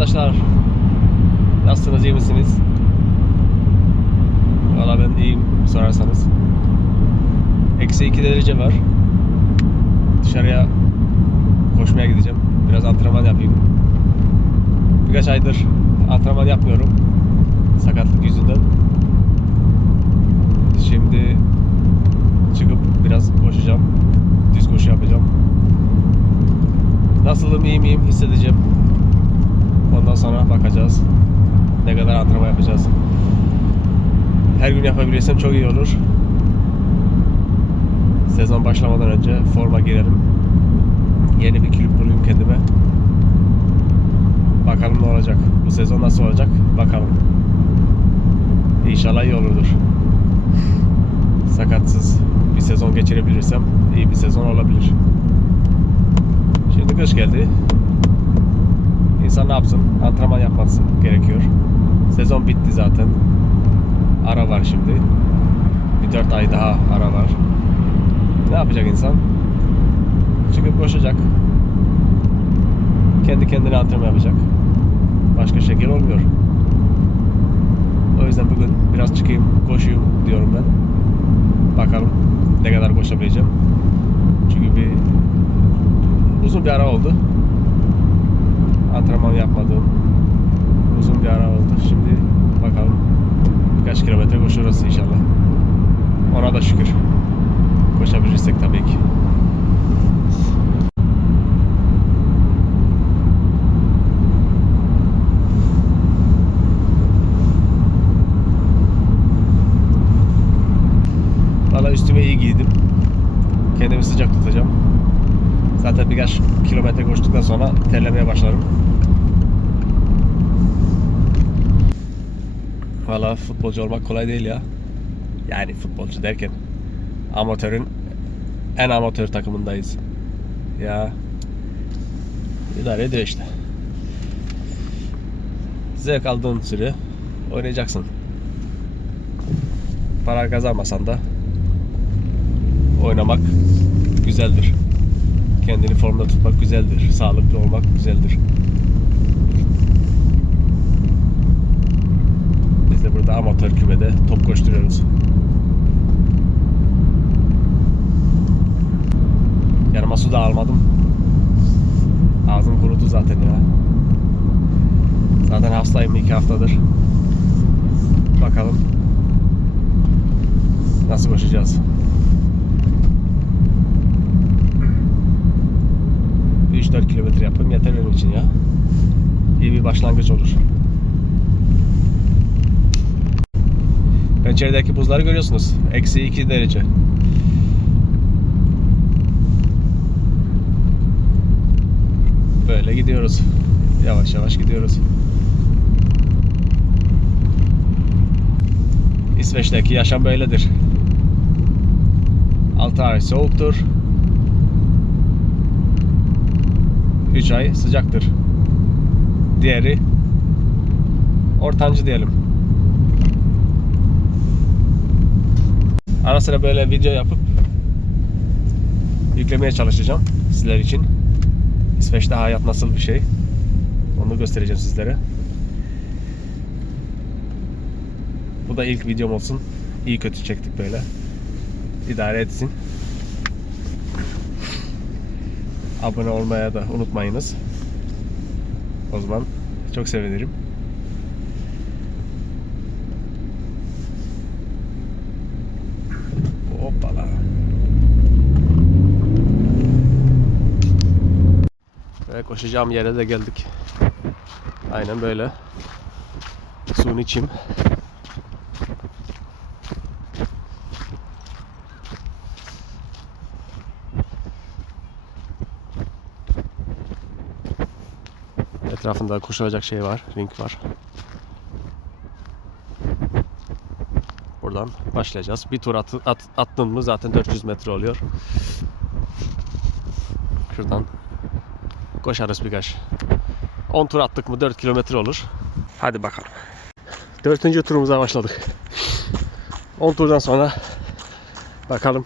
arkadaşlar. Nasılsınız, iyi misiniz? Valla ben iyiyim sorarsanız. Eksi 2 derece var. Dışarıya koşmaya gideceğim. Biraz antrenman yapayım. Birkaç aydır antrenman yapmıyorum. Sakatlık yüzünden. Şimdi çıkıp biraz koşacağım. Düz koşu yapacağım. Nasılım, iyi miyim hissedeceğim. Ondan sonra bakacağız. Ne kadar antrenman yapacağız. Her gün yapabilirsem çok iyi olur. Sezon başlamadan önce forma girerim. Yeni bir kulüp kurayım kendime. Bakalım ne olacak. Bu sezon nasıl olacak? Bakalım. İnşallah iyi olurdur. Sakatsız bir sezon geçirebilirsem iyi bir sezon olabilir. Şimdi kış geldi. İnsan ne yapsın? Antrenman yapması gerekiyor. Sezon bitti zaten. Ara var şimdi. Bir 4 ay daha ara var. Ne yapacak insan? Çıkıp koşacak. Kendi kendine antrenman yapacak. Başka şekil olmuyor. O yüzden bugün biraz çıkayım, koşayım diyorum ben. Bakalım ne kadar koşabileceğim. Çünkü bir uzun bir ara oldu. Antrenman yapmadığım uzun bir ara oldu. Şimdi bakalım birkaç kilometre koşarız inşallah. Ona da şükür. Koşabilirsek tabii ki. Valla üstüme iyi giydim. Kendimi sıcak tutacağım. Zaten birkaç kilometre koştuktan sonra terlemeye başlarım. Valla futbolcu olmak kolay değil ya. Yani futbolcu derken amatörün en amatör takımındayız. Ya idare ediyor işte. Zevk aldığın süre oynayacaksın. Para kazanmasan da oynamak güzeldir. Kendini formda tutmak güzeldir. Sağlıklı olmak güzeldir. Biz de burada amatör kümede top koşturuyoruz. Yanıma su da almadım. Ağzım kurudu zaten ya. Zaten hastayım iki haftadır. Bakalım nasıl koşacağız. 3-4 kilometre yapayım yeter benim için ya. İyi bir başlangıç olur. Penceredeki buzları görüyorsunuz. Eksi 2 derece. Böyle gidiyoruz. Yavaş yavaş gidiyoruz. İsveç'teki yaşam böyledir. 6 ay soğuktur. 3 ay sıcaktır. Diğeri ortancı diyelim. Ara sıra böyle video yapıp yüklemeye çalışacağım sizler için. İsveç'te hayat nasıl bir şey? Onu göstereceğim sizlere. Bu da ilk videom olsun. İyi kötü çektik böyle. İdare etsin. Abone olmaya da unutmayınız. O zaman çok sevinirim. Hoppala. Ve koşacağım yere de geldik. Aynen böyle. Suyunu içeyim. Etrafında koşulacak şey var, ring var. Buradan başlayacağız. Bir tur at, at, attın mı zaten 400 metre oluyor. Şuradan koşarız birkaç. 10 tur attık mı 4 kilometre olur. Hadi bakalım. Dördüncü turumuza başladık. 10 turdan sonra bakalım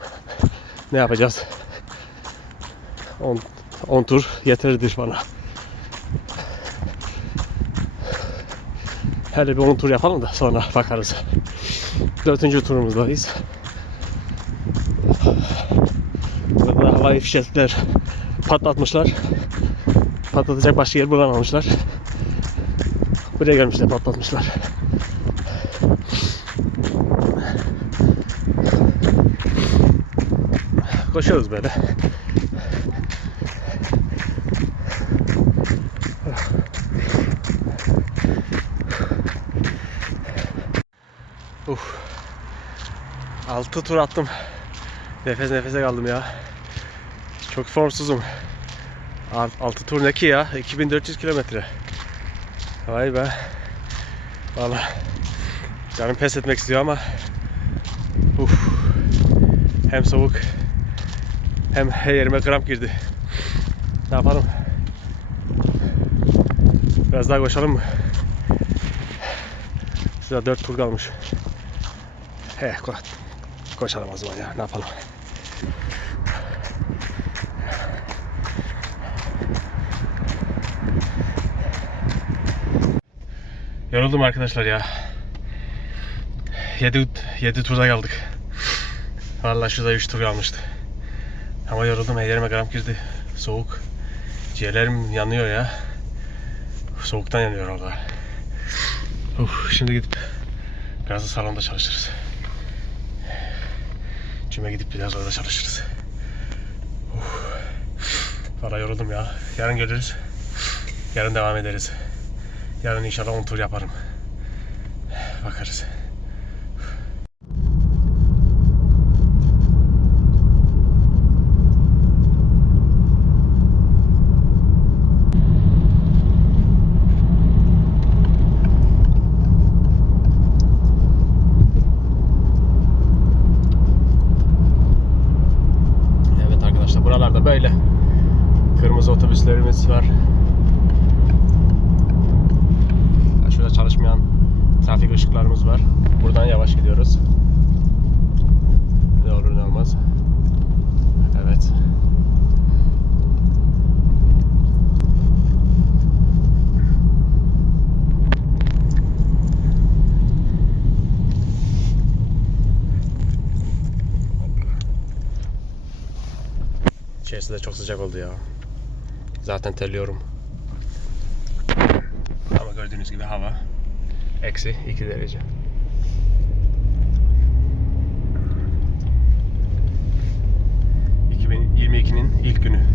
ne yapacağız. 10 10 tur yeterlidir bana. Hele bir 10 tur yapalım da sonra bakarız. Dördüncü turumuzdayız. Burada havai fişekler patlatmışlar. Patlatacak başka yer bulamamışlar. Buraya gelmişler patlatmışlar. Koşuyoruz böyle. 6 tur attım. Nefes nefese kaldım ya. Çok formsuzum. 6 tur ne ki ya? 2400 kilometre. Vay be. Valla. Canım pes etmek istiyor ama. Uf. Hem soğuk. Hem yerime kramp girdi. Ne yapalım? Biraz daha koşalım mı? Şurada 4 tur kalmış. He, ko koşalım o zaman ya. Ne yapalım? Yoruldum arkadaşlar ya. 7 7 turda kaldık. Vallahi şurada 3 tur kalmıştı. Ama yoruldum. Ellerime kramp girdi. Soğuk. Ciğerlerim yanıyor ya. Soğuktan yanıyor orada. Uf, şimdi gidip biraz da salonda çalışırız. Cüme gidip biraz orada çalışırız. Uf. Valla yoruldum ya. Yarın görürüz. Yarın devam ederiz. Yarın inşallah 10 tur yaparım. Bakarız. Evet arkadaşlar buralarda böyle kırmızı otobüslerimiz var. Şurada çalışmayan trafik ışıklarımız var. Buradan yavaş gidiyoruz. Ne olur ne olmaz. Evet. İçerisi de çok sıcak oldu ya. Zaten terliyorum. Ama gördüğünüz gibi hava eksi 2 derece. ...2022'nin ilk günü.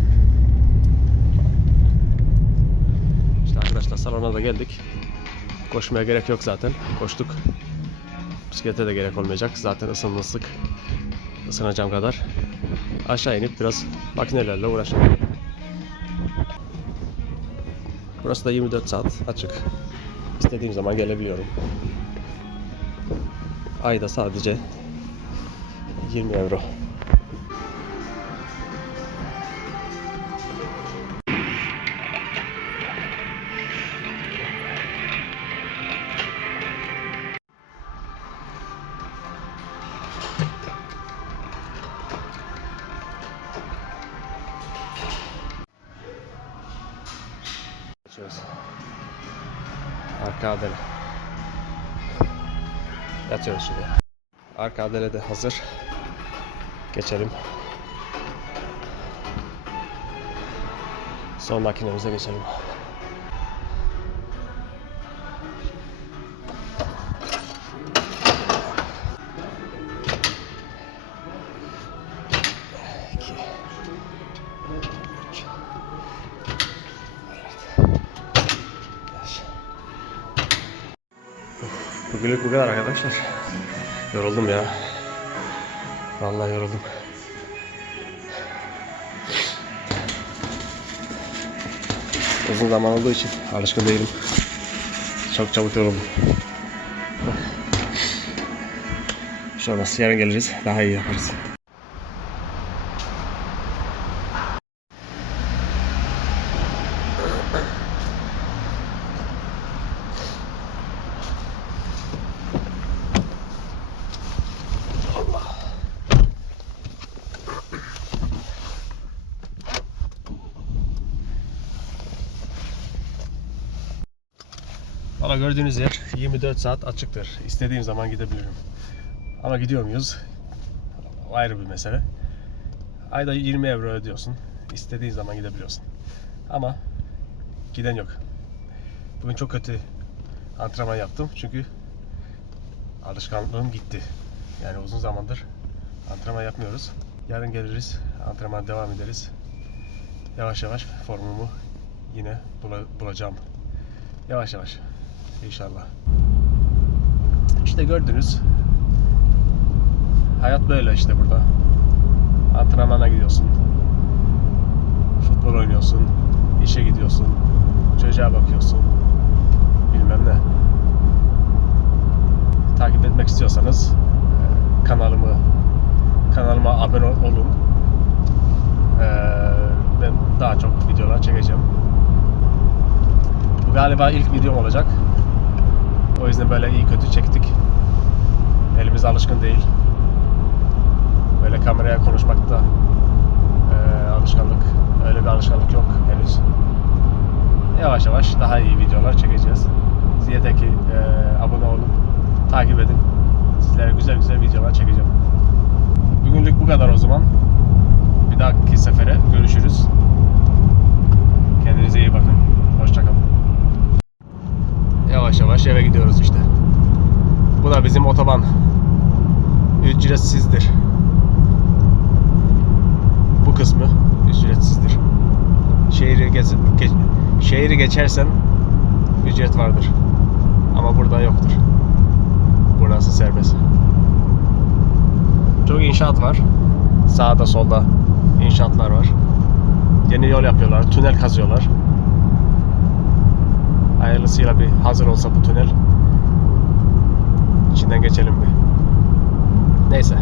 İşte arkadaşlar salona da geldik. Koşmaya gerek yok zaten. Koştuk. Bisiklete de gerek olmayacak. Zaten ısınmıştık. Isınacağım kadar. Aşağı inip biraz makinelerle uğraşalım. Burası da 24 saat açık. İstediğim zaman gelebiliyorum. Ayda sadece 20 euro. Geçiyoruz. Arka adele. Yatıyoruz şimdi. Arka adele de hazır. Geçelim. Son makinemize geçelim. Bugünlük bu kadar arkadaşlar. Yoruldum ya. Vallahi yoruldum. Uzun zaman olduğu için alışkın değilim. Çok çabuk yoruldum. Olmaz. Yarın geliriz. Daha iyi yaparız. Valla gördüğünüz yer 24 saat açıktır. İstediğim zaman gidebilirim. Ama gidiyor muyuz? Ayrı bir mesele. Ayda 20 euro ödüyorsun. İstediğin zaman gidebiliyorsun. Ama giden yok. Bugün çok kötü antrenman yaptım çünkü alışkanlığım gitti. Yani uzun zamandır antrenman yapmıyoruz. Yarın geliriz, antrenman devam ederiz. Yavaş yavaş formumu yine bula- bulacağım. Yavaş yavaş. İnşallah. İşte gördünüz. Hayat böyle işte burada. Antrenmana gidiyorsun. Futbol oynuyorsun. işe gidiyorsun. Çocuğa bakıyorsun. Bilmem ne. Takip etmek istiyorsanız e, kanalımı kanalıma abone olun. E, Ben daha çok videolar çekeceğim. Bu galiba ilk videom olacak. O yüzden böyle iyi kötü çektik. Elimiz alışkın değil. Böyle kameraya konuşmakta eee, alışkanlık, öyle bir alışkanlık yok henüz. Yavaş yavaş daha iyi videolar çekeceğiz. Siz yeter ki eee, abone olun, takip edin. Sizlere güzel güzel videolar çekeceğim. Bugünlük bu kadar o zaman. Bir dahaki sefere görüşürüz. Kendinize iyi bakın. Hoşçakalın. Yavaş yavaş eve gidiyoruz işte. Bu da bizim otoban. Ücretsizdir. Bu kısmı ücretsizdir. Şehri gez, ge- şehri geçersen ücret vardır. Ama burada yoktur. Burası serbest. Çok inşaat var. Sağda solda inşaatlar var. Yeni yol yapıyorlar, tünel kazıyorlar. Hayırlısıyla bir hazır olsa bu tünel. İçinden geçelim bir. Neyse.